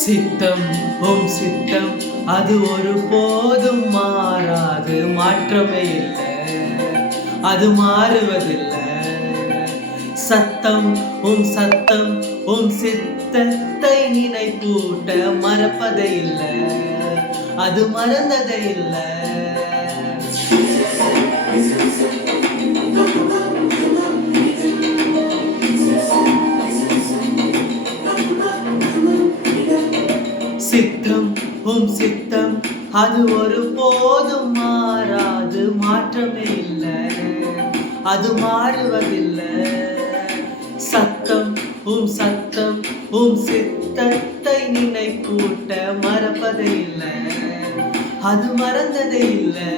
சித்தம் சித்தம் அது ஒரு போதும் மாறாது, மாற்றமே இல்லை, அது மாறுவதில்லை. சத்தம் சத்தம் சித்தத்தை நினைப்பூட்ட மறப்பதை இல்லை, அது மறந்ததை இல்லை. சித்தம் சித்தம் அது ஒரு போதும் மாறாது, மாற்றமே இல்லை, அது மாறுவதில்லை. சத்தம் சத்தம் சித்தத்தை நினைப்பூட்ட மறப்பதை இல்லை, அது மறந்ததை இல்லை.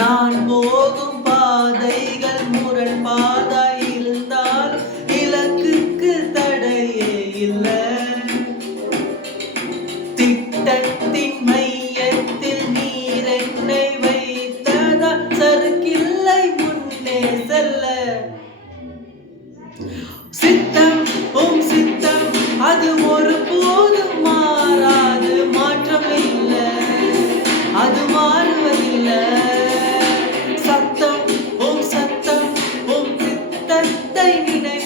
நான் போகும் பாதைகள் முரண்பாதாய் இருந்தால் இலக்குக்கு தடையே இல்லை. திட்டத்தின் மையத்தில் நீர் என்னை வைத்ததா, சறுக்கில்லை முன்னே செல்ல. சித்தம் சித்தம் அது ஒரு போதும் மாறாது, மாற்றமே இல்லை, அது மாறுவதில்லை. சத்தம் சத்தம் சித்தத்தை நினை